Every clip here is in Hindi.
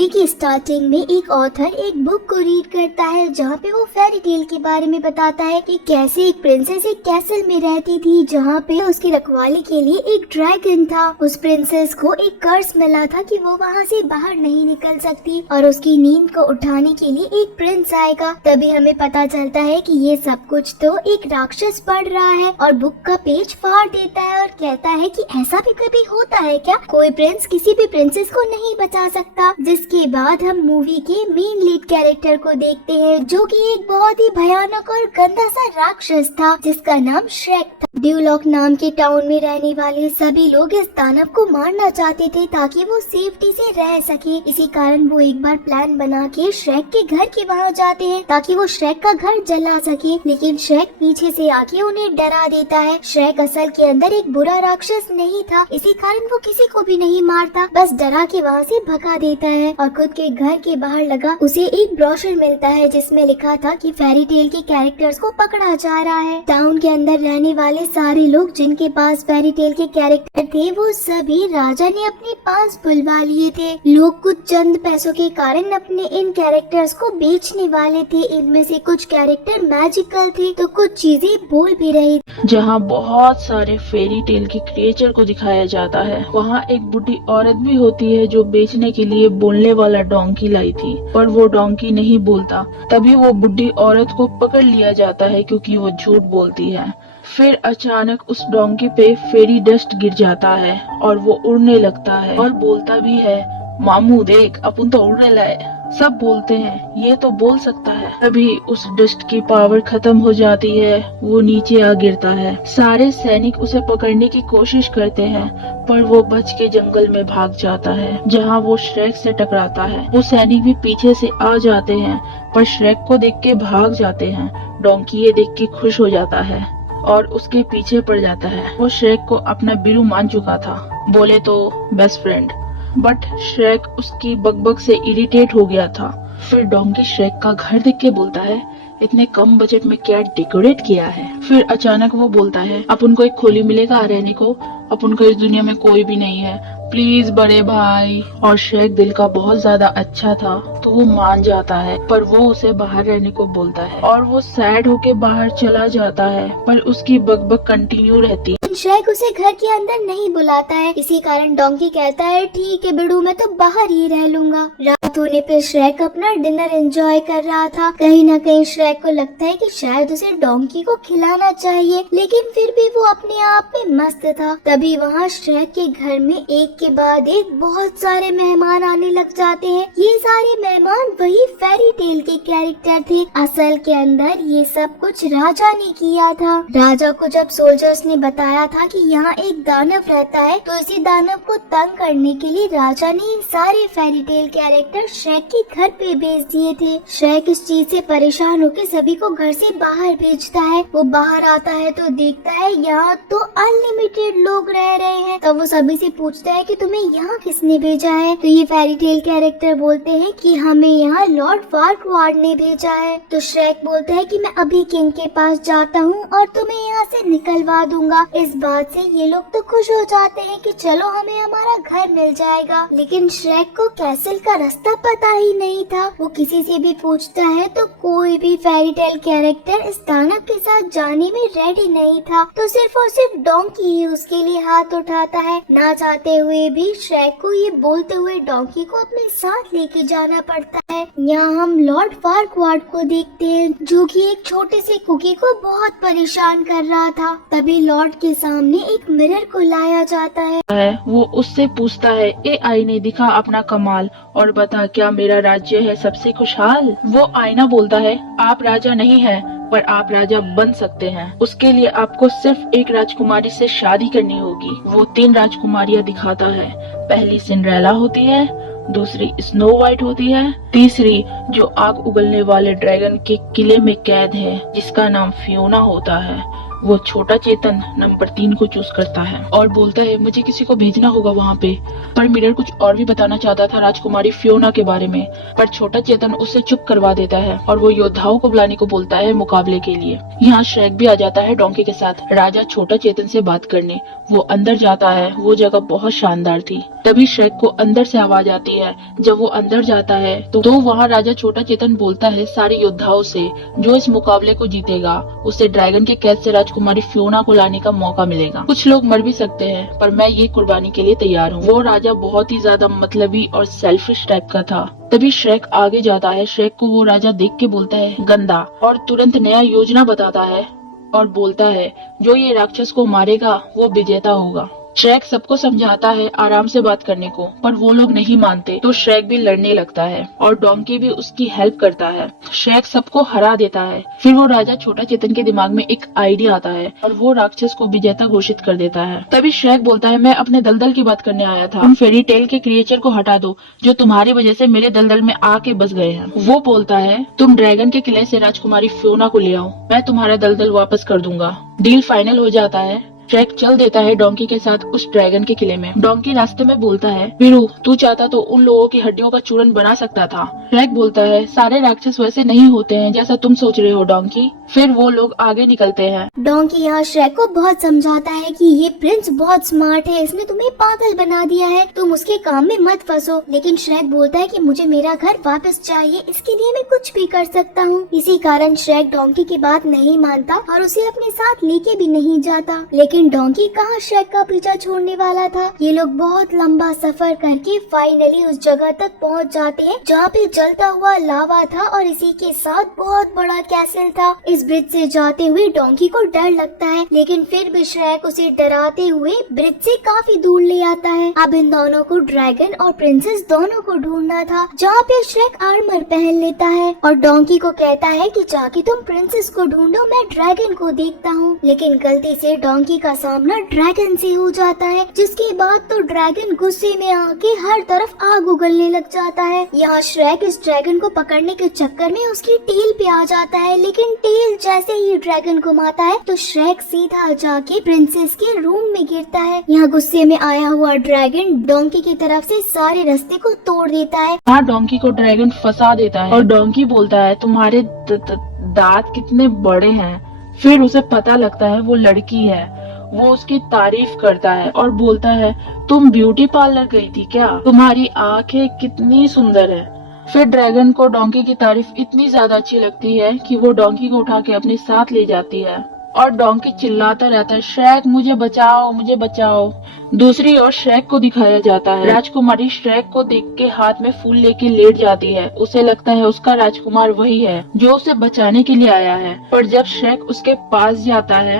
मूवी की स्टार्टिंग में एक ऑथर एक बुक को रीड करता है जहाँ पे वो फेरी टेल के बारे में बताता है कि कैसे एक प्रिंसेस एक कैसल में रहती थी जहाँ पे उसकी रखवाली के लिए एक ड्रैगन था। उस प्रिंसेस को एक कर्स मिला था कि वो वहाँ से बाहर नहीं निकल सकती और उसकी नींद को उठाने के लिए एक प्रिंस आएगा। तभी हमें पता चलता है कि ये सब कुछ तो एक राक्षस पढ़ रहा है और बुक का पेज फाड़ देता है और कहता है कि ऐसा भी कभी होता है क्या, कोई प्रिंस किसी भी प्रिंसेस को नहीं बचा सकता। जिसके बाद हम मूवी के मेन लीड कैरेक्टर को देखते हैं जो कि एक बहुत ही भयानक और गंदा सा राक्षस था जिसका नाम श्रेक था। ड्यूलॉक नाम के टाउन में रहने वाले सभी लोग इस दानव को मारना चाहते थे ताकि वो सेफ्टी से रह सके। इसी कारण वो एक बार प्लान बना के श्रेक के घर के वहाँ जाते हैं ताकि वो श्रेक का घर जला सके, लेकिन श्रेक पीछे से आके उन्हें डरा देता है। श्रेक असल के अंदर एक बुरा राक्षस नहीं था, इसी कारण वो किसी को भी नहीं मारता, बस डरा के वहाँ से भगा देता है और खुद के घर के बाहर लगा उसे एक ब्रोशर मिलता है जिसमें लिखा था कि फेरी टेल के कैरेक्टर्स को पकड़ा जा रहा है। टाउन के अंदर रहने वाले सारे लोग जिनके पास फेरी टेल के कैरेक्टर थे वो सभी राजा ने अपने पास बुलवा लिए थे। लोग कुछ चंद पैसों के कारण अपने इन कैरेक्टर्स को बेचने वाले थे। इनमें से कुछ कैरेक्टर मैजिकल थे तो कुछ चीजें बोल भी रही। जहाँ बहुत सारे फेरी टेल के क्रिएचर को दिखाया जाता है वहाँ एक बुढ़ी औरत भी होती है जो बेचने के लिए बोलने वाला डोंकी लाई थी, पर वो डोंकी नहीं बोलता। तभी वो बुढ़ी औरत को पकड़ लिया जाता है क्योंकि वो झूठ बोलती है। फिर अचानक उस डोंकी पे फेरी डस्ट गिर जाता है और वो उड़ने लगता है और बोलता भी है, मामू देख अपन तो उड़ने लगे। सब बोलते हैं ये तो बोल सकता है। तभी उस डस्ट की पावर खत्म हो जाती है, वो नीचे आ गिरता है। सारे सैनिक उसे पकड़ने की कोशिश करते हैं पर वो बच के जंगल में भाग जाता है जहाँ वो श्रेक से टकराता है। वो सैनिक भी पीछे से आ जाते हैं पर श्रेक को देख के भाग जाते हैं। डोंकी ये देख के खुश हो जाता है और उसके पीछे पड़ जाता है। वो श्रेक को अपना बीरू मान चुका था, बोले तो बेस्ट फ्रेंड, बट श्रेक उसकी बकबक से इरिटेट हो गया था। फिर डोंकी श्रेक का घर देख के बोलता है, इतने कम बजट में क्या डेकोरेट किया है। फिर अचानक वो बोलता है, अपन को एक खोली मिलेगा रहने को, अपन को इस दुनिया में कोई भी नहीं है, प्लीज बड़े भाई। और श्रेक दिल का बहुत ज्यादा अच्छा था तो वो मान जाता है, पर वो उसे बाहर रहने को बोलता है और वो सैड होके बाहर चला जाता है पर उसकी बकबक कंटिन्यू रहती है। श्रेक उसे घर के अंदर नहीं बुलाता है, इसी कारण डोंकी कहता है, ठीक है बिड़ू, मैं तो बाहर ही रह लूंगा। रात होने पे श्रेक अपना डिनर एंजॉय कर रहा था। कहीं न कहीं श्रेक को लगता है कि शायद उसे डोंकी को खिलाना चाहिए, लेकिन फिर भी वो अपने आप में मस्त था। तभी वहाँ श्रेक के घर में एक के बाद एक बहुत सारे मेहमान आने लग जाते हैं। ये सारे मेहमान वही फेरी टेल के कैरेक्टर थे। असल के अंदर ये सब कुछ राजा ने किया था। राजा को जब सोल्जर्स ने बताया था कि यहाँ एक दानव रहता है तो इसी दानव को तंग करने के लिए राजा ने सारे फेरी टेल कैरेक्टर श्रेक के घर पे भेज दिए थे। श्रेक इस चीज से परेशान होकर सभी को घर से बाहर भेजता है। वो बाहर आता है तो देखता है यहाँ तो अनलिमिटेड लोग रह रहे हैं। तो वो सभी से पूछता है कि तुम्हें यहाँ किसने भेजा है। तो ये फेरी टेल कैरेक्टर बोलते हैं कि हमें यहाँ लॉर्ड फार्क्वार्ड ने भेजा है। तो श्रेक बोलता है कि मैं अभी किंग के पास जाता हूँ और तुम्हें यहाँ से निकलवा दूंगा। इस बात से ये लोग तो खुश हो जाते हैं कि चलो हमें हमारा घर मिल जाएगा, लेकिन श्रेक को कैसल का रास्ता पता ही नहीं था। वो किसी से भी पूछता है तो कोई भी फेरी टेल कैरेक्टर इस दानव के साथ जाने में रेडी नहीं था। तो सिर्फ और सिर्फ डोंकी ही उसके लिए हाथ उठाता है। ना चाहते हुए भी श्रेक को ये बोलते हुए डोंकी को अपने साथ लेके जाना पड़ता है। यहाँ हम लॉर्ड फार्क्वार्ड को देखते हैं जो कि एक छोटे से कुकी को बहुत परेशान कर रहा था। तभी लॉर्ड के सामने एक मिरर को लाया जाता है। वो उससे पूछता है, ए आईने दिखा अपना कमाल और बता क्या मेरा राज्य है सबसे खुशहाल। वो आईना बोलता है, आप राजा नहीं है पर आप राजा बन सकते हैं। उसके लिए आपको सिर्फ एक राजकुमारी से शादी करनी होगी। वो 3 राजकुमारियां दिखाता है। पहली सिंड्रेला होती है, दूसरी स्नो वाइट होती है, तीसरी जो आग उगलने वाले ड्रैगन के किले में कैद है जिसका नाम फियोना होता है। वो छोटा चेतन नंबर 3 को चूज करता है और बोलता है मुझे किसी को भेजना होगा वहाँ पे। पर मिरर कुछ और भी बताना चाहता था राजकुमारी फियोना के बारे में, पर छोटा चेतन उससे चुप करवा देता है और वो योद्धाओं को बुलाने को बोलता है मुकाबले के लिए। यहाँ श्रेक भी आ जाता है डोंकी के साथ राजा छोटा चेतन से बात करने। वो अंदर जाता है, वो जगह बहुत शानदार थी। तभी श्रेक को अंदर से आवाज आती है। जब वो अंदर जाता है तो वहाँ राजा छोटा चेतन बोलता है सारे योद्धाओं से जो इस मुकाबले को जीतेगा उसे ड्रैगन के कैद से राजकुमारी फियोना को लाने का मौका मिलेगा। कुछ लोग मर भी सकते हैं पर मैं ये कुर्बानी के लिए तैयार हूँ। वो राजा बहुत ही ज्यादा मतलबी और सेल्फिश टाइप का था। तभी श्रेक आगे जाता है। श्रेक को वो राजा देख के बोलता है गंदा, और तुरंत नया योजना बताता है और बोलता है जो ये राक्षस को मारेगा वो विजेता होगा। श्रेक सबको समझाता है आराम से बात करने को, पर वो लोग नहीं मानते तो श्रेक भी लड़ने लगता है और डोंकी भी उसकी हेल्प करता है। श्रेक सबको हरा देता है। फिर वो राजा छोटा चेतन के दिमाग में एक आइडिया आता है और वो राक्षस को विजेता घोषित कर देता है। तभी श्रेक बोलता है मैं अपने दलदल की बात करने आया था। तुम फेरी टेल के क्रिएचर को हटा दो जो तुम्हारी वजह से मेरे दलदल में आके बस गए हैं। वो बोलता है तुम ड्रैगन के किले से राजकुमारी फियोना को ले आओ, मैं तुम्हारा दलदल वापस कर दूंगा। डील फाइनल हो जाता है। श्रेक चल देता है डोंकी के साथ उस ड्रैगन के किले में। डोंकी रास्ते में बोलता है वीरू तू चाहता तो उन लोगों की हड्डियों का चूरन बना सकता था। श्रेक बोलता है सारे राक्षस वैसे नहीं होते हैं जैसा तुम सोच रहे हो डोंकी। फिर वो लोग आगे निकलते हैं। डोंकी यहाँ श्रेक को बहुत समझाता है कि ये प्रिंस बहुत स्मार्ट है, इसने तुम्हें पागल बना दिया है, तुम उसके काम में मत फंसो। लेकिन श्रेक बोलता है कि मुझे मेरा घर वापस चाहिए, इसके लिए मैं कुछ भी कर सकता हूँ। इसी कारण श्रेक डोंकी की बात नहीं मानता और उसे अपने साथ लेके भी नहीं जाता। लेकिन डोंकी कहाँ श्रेक का पीछा छोड़ने वाला था। ये लोग बहुत लंबा सफर करके फाइनली उस जगह तक पहुँच जाते हैं जहाँ पे जलता हुआ लावा था और इसी के साथ बहुत बड़ा कैसल था। इस ब्रिज से जाते हुए डोंकी को डर लगता है, लेकिन फिर भी श्रेक उसे डराते हुए ब्रिज से काफी दूर ले आता है। अब इन दोनों को ड्रैगन और प्रिंसेस दोनों को ढूंढना था, जहाँ पे श्रेक आर्मर पहन लेता है और डोंकी को कहता है कि जाके तुम प्रिंसेस को ढूंढो, मैं ड्रैगन को देखता हूँ। लेकिन गलती से डोंकी का सामना ड्रैगन से हो जाता है, जिसके बाद तो ड्रैगन गुस्से में आके हर तरफ आग उगलने लग जाता है। यहाँ श्रेक इस ड्रैगन को पकड़ने के चक्कर में उसकी टेल पे आ जाता है, लेकिन टेल जैसे ही ड्रैगन घुमाता है तो श्रेक सीधा जाके प्रिंसेस के रूम में गिरता है। यहाँ गुस्से में आया हुआ ड्रैगन डोंकी की तरफ से सारे रास्ते को तोड़ देता है। वहाँ डोंकी को ड्रैगन फंसा देता है और डोंकी बोलता है तुम्हारे दांत कितने बड़े हैं। फिर उसे पता लगता है वो लड़की है। वो उसकी तारीफ करता है और बोलता है तुम ब्यूटी पार्लर गई थी क्या, तुम्हारी आंखें कितनी सुंदर है। फिर ड्रैगन को डोंकी की तारीफ इतनी ज्यादा अच्छी लगती है कि वो डोंकी को उठा के अपने साथ ले जाती है और डोंकी चिल्लाता रहता है श्रेक मुझे बचाओ, मुझे बचाओ। दूसरी ओर श्रेक को दिखाया जाता है। राजकुमारी श्रेक को देख के हाथ में फूल लेके लेट जाती है। उसे लगता है उसका राजकुमार वही है जो उसे बचाने के लिए आया है। पर जब श्रेक उसके पास जाता है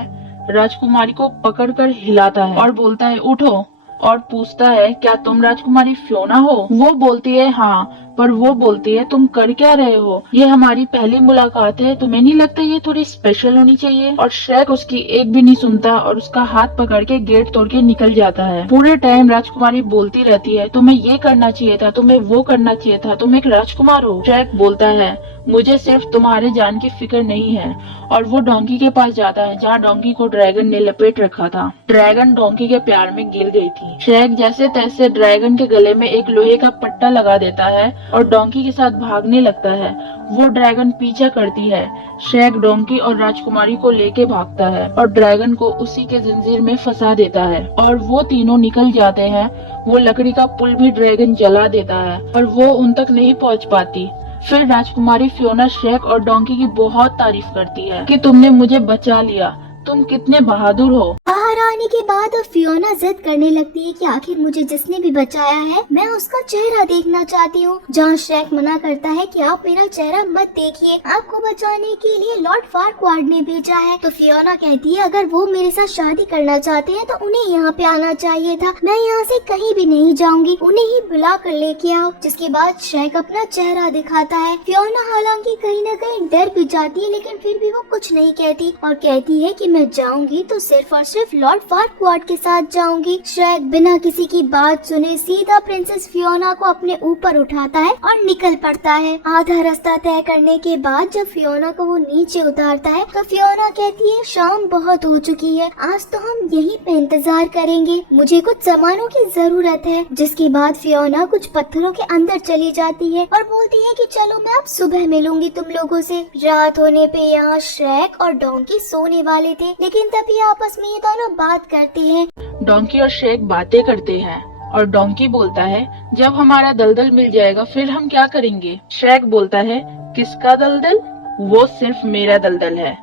राजकुमारी को पकड़कर हिलाता है और बोलता है उठो, और पूछता है क्या तुम राजकुमारी फियोना हो। वो बोलती है हाँ, पर वो बोलती है तुम कर क्या रहे हो, ये हमारी पहली मुलाकात है, तुम्हें नहीं लगता ये थोड़ी स्पेशल होनी चाहिए। और श्रेक उसकी एक भी नहीं सुनता और उसका हाथ पकड़ के गेट तोड़ के निकल जाता है। पूरे टाइम राजकुमारी बोलती रहती है तुम्हें ये करना चाहिए था, तुम्हें वो करना चाहिए था, तुम एक राजकुमार हो। श्रेक बोलता है मुझे सिर्फ तुम्हारे जान की फिक्र नहीं है, और वो डोंकी के पास जाता है जहाँ डोंकी को ड्रैगन ने लपेट रखा था। ड्रैगन डोंकी के प्यार में गिर गई थी। श्रेक जैसे तैसे ड्रैगन के गले में एक लोहे का पट्टा लगा देता है और डोंकी के साथ भागने लगता है। वो ड्रैगन पीछा करती है। श्रेक डोंकी और राजकुमारी को लेके भागता है और ड्रैगन को उसी के जंजीर में फंसा देता है और वो तीनों निकल जाते हैं। वो लकड़ी का पुल भी ड्रैगन जला देता है और वो उन तक नहीं पहुँच पाती। फिर राजकुमारी फियोना श्रेक और डोंकी की बहुत तारीफ करती है कि तुमने मुझे बचा लिया, तुम कितने बहादुर हो। बाहर आने के बाद फियोना जिद करने लगती है कि आखिर मुझे जिसने भी बचाया है मैं उसका चेहरा देखना चाहती हूँ। जहाँ श्रेक मना करता है कि आप मेरा चेहरा मत देखिए, आपको बचाने के लिए लॉर्ड फारक्वाड ने भेजा है। तो फियोना कहती है अगर वो मेरे साथ शादी करना चाहते हैं तो उन्हें यहाँ पे आना चाहिए था, मैं यहाँ से कहीं भी नहीं जाऊंगी, उन्हें ही बुला कर लेके आओ। जिसके बाद श्रेक अपना चेहरा दिखाता है। फियोना हालांकि कहीं न कहीं डर भी जाती है, लेकिन फिर भी वो कुछ नहीं कहती और कहती है कि मैं जाऊंगी तो सिर्फ और सिर्फ लॉर्ड फारक्वाड के साथ जाऊंगी। श्रेक बिना किसी की बात सुने सीधा प्रिंसेस फियोना को अपने ऊपर उठाता है और निकल पड़ता है। आधा रास्ता तय करने के बाद जब फियोना को वो नीचे उतारता है तो फियोना कहती है शाम बहुत हो चुकी है, आज तो हम यहीं पे इंतजार करेंगे, मुझे कुछ सामानों की जरूरत है। जिसके बाद फियोना कुछ पत्थरों के अंदर चली जाती है और बोलती है कि चलो मैं अब सुबह मिलूंगी तुम लोगों से। रात होने पे यहाँ श्रेक और डोंकी सोने वाले थे, लेकिन तभी आपस में ये दोनों बात करते हैं। डोंकी और श्रेक बातें करते हैं और डोंकी बोलता है जब हमारा दलदल मिल जाएगा फिर हम क्या करेंगे। श्रेक बोलता है किसका दलदल, वो सिर्फ मेरा दलदल है।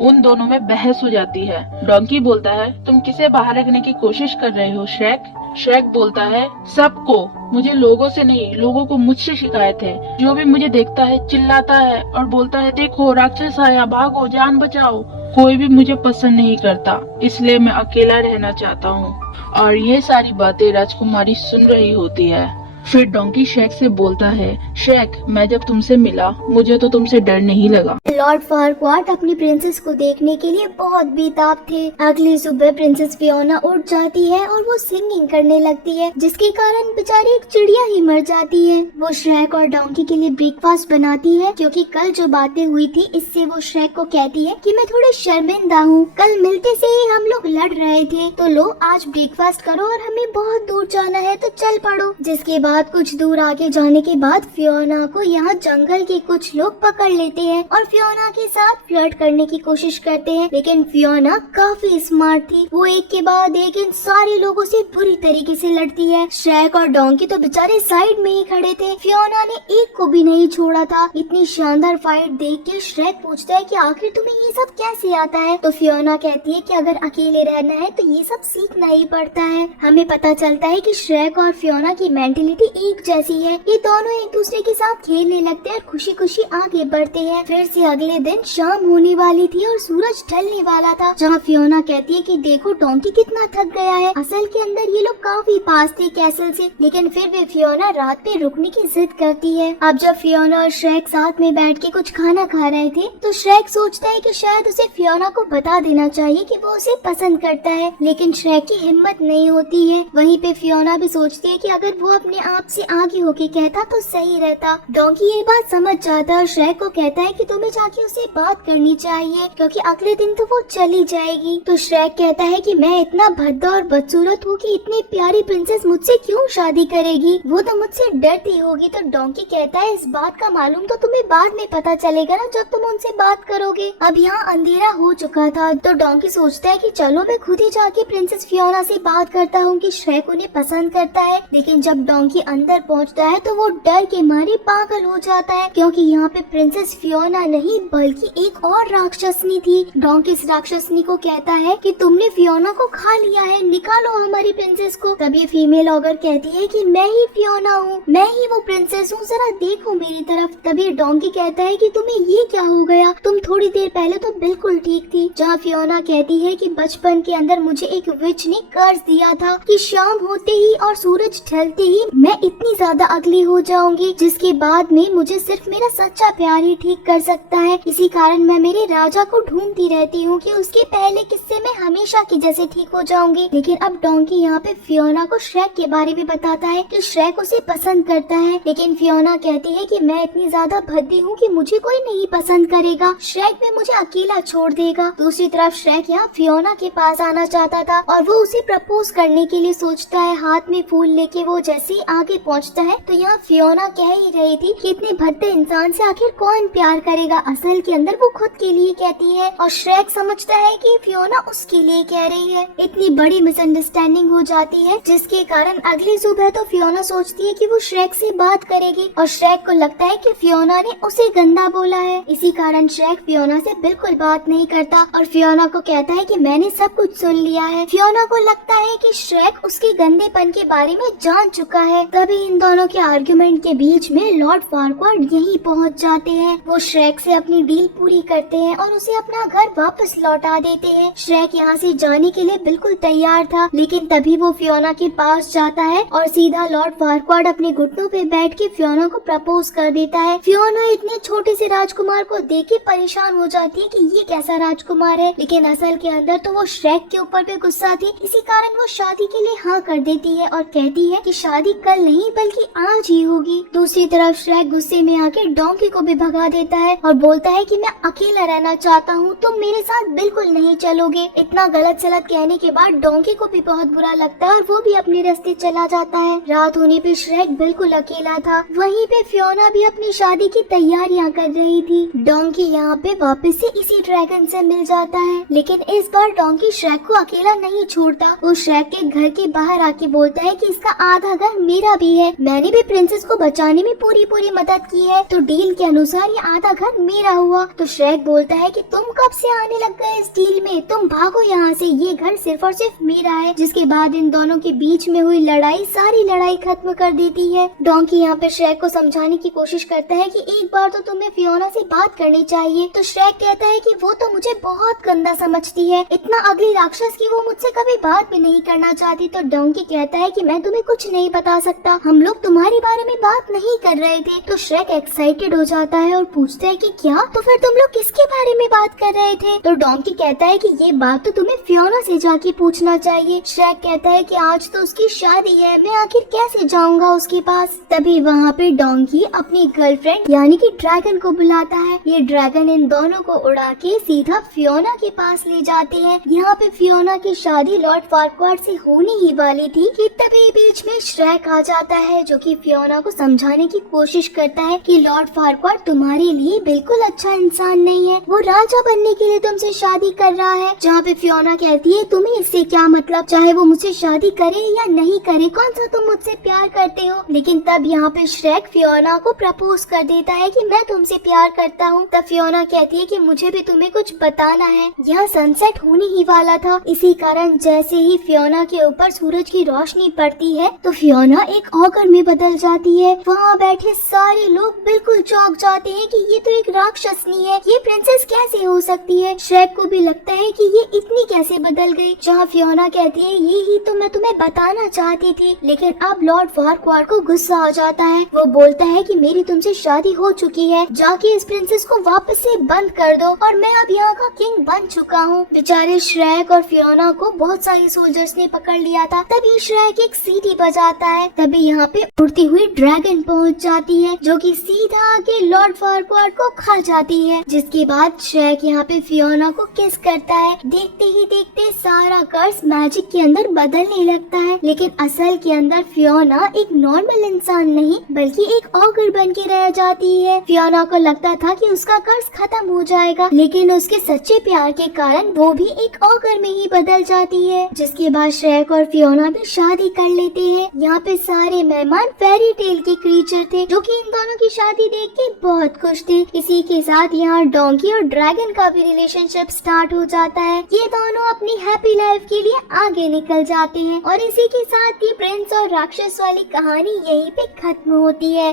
उन दोनों में बहस हो जाती है। डोंकी बोलता है तुम किसे बाहर रखने की कोशिश कर रहे हो श्रेक। श्रेक बोलता है सबको, मुझे लोगों से नहीं, लोगों को मुझसे शिकायत है। जो भी मुझे देखता है चिल्लाता है और बोलता है देखो राक्षस आया, भागो, जान बचाओ। कोई भी मुझे पसंद नहीं करता, इसलिए मैं अकेला रहना चाहता हूँ। और ये सारी बातें राजकुमारी सुन रही होती है। फिर डोंकी श्रेक से बोलता है श्रेक मैं जब तुमसे मिला मुझे तो तुमसे डर नहीं लगा। लॉर्ड फारक्वाड अपनी प्रिंसेस को देखने के लिए बहुत बेताब थे। अगली सुबह प्रिंसेस फियोना उठ जाती है और वो सिंगिंग करने लगती है, जिसके कारण बेचारी एक चिड़िया ही मर जाती है। वो श्रेक और डोंकी के लिए ब्रेकफास्ट बनाती है, क्योंकि कल जो बातें हुई थी इससे वो श्रेक को कहती है कि मैं थोड़ी शर्मिंदा हूँ, कल मिलते से ही हम लोग लड़ रहे थे, तो लो आज ब्रेकफास्ट करो और हमें बहुत दूर जाना है तो चल पड़ो। जिसके बाद कुछ दूर आगे जाने के बाद फियोना को यहाँ जंगल के कुछ लोग पकड़ लेते हैं और फियोना के साथ फ्लर्ट करने की कोशिश करते हैं, लेकिन फियोना काफी स्मार्ट थी। वो एक के बाद एक इन सारे लोगों से बुरी तरीके से लड़ती है। श्रेक और डोंकी तो बेचारे साइड में ही खड़े थे, फियोना ने एक को भी नहीं छोड़ा था। इतनी शानदार फाइट देख के श्रेक पूछता है कि आखिर तुम्हें ये सब कैसे आता है। तो फियोना कहती है कि अगर अकेले रहना है तो ये सब सीखना ही पड़ता है। हमें पता चलता है कि श्रेक और फियोना की मेंटेलिटी एक जैसी है, ये दोनों एक दूसरे के साथ खेलने लगते हैं और खुशी खुशी आगे बढ़ते हैं। फिर से अगले दिन शाम होने वाली थी और सूरज ढलने वाला था, जहाँ फियोना कहती है कि देखो डोंकी कितना थक गया है। असल के अंदर ये लोग काफी पास थे कैसल से, लेकिन फिर भी फियोना रात पे रुकने की जिद करती है। अब जब फियोना और श्रेक साथ में बैठ के कुछ खाना खा रहे थे तो श्रेक सोचता है कि शायद उसे फियोना को बता देना चाहिए कि वो उसे पसंद करता है, लेकिन श्रेक की हिम्मत नहीं होती है। वहीं पे फियोना भी सोचती है कि अगर वो अपने आप से आगे होके कहता तो सही रहता। डोंकी ये बात समझ जाता है और श्रेक को कहता है कि तुम्हें जाके उससे बात करनी चाहिए, क्योंकि अगले दिन तो वो चली जाएगी। तो श्रेक कहता है कि मैं इतना भद्दा और बदसूरत हूँ कि इतनी प्यारी प्रिंसेस मुझसे क्यों शादी करेगी, वो तो मुझसे डरती होगी। तो डोंकी कहता है इस बात का मालूम तो तुम्हें बाद में पता चलेगा ना, जब तुम उनसे बात करोगे। अब यहाँ अंधेरा हो चुका था तो डोंकी सोचता है कि चलो मैं खुद ही जाके प्रिंसेस फियोना से बात करता हूँ कि श्रेक उन्हें पसंद करता है। लेकिन जब डोंकी अंदर पहुंचता है तो वो डर के मारे पागल हो जाता है, क्योंकि यहाँ पे प्रिंसेस फियोना नहीं बल्कि एक और राक्षसनी थी। डोंकी इस राक्षसनी को कहता है कि तुमने फियोना को खा लिया है, निकालो हमारी प्रिंसेस को। तभी फीमेल ऑगर कहती है कि मैं ही फियोना हूँ, मैं ही वो प्रिंसेस हूँ, जरा देखो मेरी तरफ। तभी डोंकी कहता है कि तुम्हें ये क्या हो गया, तुम थोड़ी देर पहले तो बिल्कुल ठीक थी। जहाँ फियोना कहती है कि बचपन के अंदर मुझे एक विच ने कर्ज दिया था कि शाम होते ही और सूरज ढलते ही मैं इतनी ज्यादा अगली हो जाऊंगी, जिसके बाद में मुझे सिर्फ मेरा सच्चा प्यार ही ठीक कर सकता है। इसी कारण मैं मेरे राजा को ढूंढती रहती हूँ कि उसके पहले किस्से में हमेशा की जैसे ठीक हो जाऊंगी। लेकिन अब डोंकी यहाँ पे फियोना को श्रेक के बारे में बताता है कि श्रेक उसे पसंद करता है, लेकिन फियोना कहती है कि मैं इतनी ज्यादा भद्दी हूँ कि मुझे कोई नहीं पसंद करेगा, श्रेक में मुझे अकेला छोड़ देगा। दूसरी तरफ श्रेक यहाँ फियोना के पास आना चाहता था और वो उसे प्रपोज करने के लिए सोचता है। हाथ में फूल लेके वो जैसे ही आगे पहुँचता है तो यहाँ फियोना कह ही रही थी कि इतने भद्दे इंसान से आखिर कौन प्यार करेगा। असल के अंदर वो खुद के लिए कहती है और श्रेक समझता है कि फियोना उसके लिए कह रही है। इतनी बड़ी मिसअंडरस्टैंडिंग हो जाती है, जिसके कारण अगली सुबह तो फियोना सोचती है कि वो श्रेक से बात करेगी और श्रेक को लगता है कि फियोना ने उसे गंदा बोला है। इसी कारण श्रेक फियोना से बिल्कुल बात नहीं करता और फियोना को कहता है कि मैंने सब कुछ सुन लिया है। फियोना को लगता है कि श्रेक उसके गंदेपन के बारे में जान चुका है है। तभी इन दोनों के आर्गुमेंट के बीच में लॉर्ड फारक्वाड यहीं पहुंच जाते हैं। वो श्रेक से अपनी डील पूरी करते हैं और उसे अपना घर वापस लौटा देते हैं। श्रेक यहाँ से जाने के लिए बिल्कुल तैयार था, लेकिन तभी वो फियोना के पास जाता है और सीधा लॉर्ड फारक्वाड अपने घुटनों पे बैठ के फियोना को प्रपोज कर देता है। फियोना इतने छोटे से राजकुमार को देख के परेशान हो जाती है कि ये कैसा राजकुमार है, लेकिन असल के अंदर तो वो श्रेक के ऊपर पे गुस्सा थी। इसी कारण वो शादी के लिए हाँ कर देती है और कहती है कि शादी कल नहीं बल्कि आज ही होगी। दूसरी तरफ श्रेक गुस्से में आके डोंकी को भी भगा देता है और बोलता है कि मैं अकेला रहना चाहता हूँ, तुम मेरे साथ बिल्कुल नहीं चलोगे। इतना गलत सलत कहने के बाद डोंकी को भी बहुत बुरा लगता है और वो भी अपने रास्ते चला जाता है। रात होने पे श्रेक बिल्कुल अकेला था। वहीं पे फियोना भी अपनी शादी की तैयारियां कर रही थी। डोंकी यहाँ पे वापस से इसी ड्रैगन से मिल जाता है, लेकिन इस बार डोंकी श्रेक को अकेला नहीं छोड़ता। वो श्रेक के घर के बाहर आके बोलता है कि इसका आधा घर मेरा भी है, मैंने भी प्रिंसेस को बचाने में पूरी मदद की है, तो डील के अनुसार ये आधा घर मेरा हुआ। तो श्रेक बोलता है कि तुम कब से आने लग गए इस डील में, तुम भागो यहाँ से, ये घर सिर्फ और सिर्फ मेरा है। जिसके बाद इन दोनों के बीच में हुई लड़ाई सारी लड़ाई खत्म कर देती है। डोंकी यहाँ पे श्रेक को समझाने की कोशिश करता है कि एक बार तो तुम्हें फियोना से बात करनी चाहिए। तो श्रेक कहता है कि वो तो मुझे बहुत गंदा समझती है, इतना अगली राक्षस की वो मुझसे कभी बात भी नहीं करना चाहती। तो डोंकी कहता है कि मैं तुम्हें कुछ नहीं बता सकता, हम लोग तुम्हारे बारे में बात नहीं कर रहे थे। तो श्रेक एक्साइटेड हो जाता है और पूछता है कि क्या, तो फिर तुम लोग किसके बारे में बात कर रहे थे? तो डोंकी कहता है कि ये बात तो तुम्हें फियोना से जाके पूछना चाहिए। श्रेक कहता है कि आज तो उसकी शादी है, मैं आखिर कैसे जाऊंगा उसके पास। तभी वहाँ पे डोंकी अपनी गर्लफ्रेंड यानी कि ड्रैगन को बुलाता है। ये ड्रैगन इन दोनों को उड़ा के सीधा फियोना के पास ले जाते हैं। यहाँ पे फियोना की शादी लॉर्ड फारक्वाड से होने ही वाली थी कि तभी बीच में श्रेक आ जाता है, जो कि फियोना को समझाने की कोशिश करता है कि लॉर्ड फारक्वाड तुम्हारे लिए बिल्कुल अच्छा इंसान नहीं है, वो राजा बनने के लिए तुमसे शादी कर रहा है। जहाँ पे फियोना कहती है तुम्हें इससे क्या मतलब, चाहे वो मुझसे शादी करे या नहीं करे, कौन सा तुम मुझसे प्यार करते हो। लेकिन तब यहाँ पे श्रेक फियोना को प्रपोज कर देता है कि मैं तुमसे प्यार करता हूँ। तब फियोना कहती है कि मुझे भी तुम्हें कुछ बताना है। यहाँ सनसेट होने ही वाला था, इसी कारण जैसे ही फियोना के ऊपर सूरज की रोशनी पड़ती है तो फियोना एक ऑगर में बदल जाती है। वहाँ बैठे सारे लोग बिल्कुल चौंक जाते हैं कि ये तो एक राक्षसनी है, ये प्रिंसेस कैसे हो सकती है। श्रेक को भी लगता है कि ये इतनी कैसे बदल गई। जहाँ फियोना कहती है ये ही तो मैं तुम्हें बताना चाहती थी। लेकिन अब लॉर्ड फारक्वाड को गुस्सा आ जाता है। वो बोलता है कि मेरी तुमसे शादी हो चुकी है, जाके इस प्रिंसेस को वापस से बंद कर दो और मैं अब यहाँ का किंग बन चुका हूँ। बेचारे श्रेक और फियोना को बहुत सारे सोल्जर्स ने पकड़ लिया था। तभी श्रेक एक सीटी बजाता है। तभी यहाँ पे उड़ती हुई ड्रैगन पहुँच जाती है, जो कि सीधा आके लॉर्ड फारक्वाड को खा जाती है। जिसके बाद श्रेक यहाँ पे फियोना को किस करता है। देखते ही देखते सारा कर्स मैजिक के अंदर बदलने लगता है, लेकिन असल के अंदर फियोना एक नॉर्मल इंसान नहीं बल्कि एक ऑगर बन के रह जाती है। फियोना को लगता था कि उसका कर्स खत्म हो जाएगा, लेकिन उसके सच्चे प्यार के कारण वो भी एक ऑगर में ही बदल जाती है। जिसके बाद श्रेक और फियोना भी शादी कर लेते हैं। यहाँ पे सारे मेहमान फेरी टेल के क्रीचर थे, जो कि इन दोनों की शादी देख के बहुत खुश थे। इसी के साथ यहाँ डोंकी और ड्रैगन का भी रिलेशनशिप स्टार्ट हो जाता है। ये दोनों अपनी हैप्पी लाइफ के लिए आगे निकल जाते हैं और इसी के साथ ही प्रिंस और राक्षस वाली कहानी यहीं पे खत्म होती है।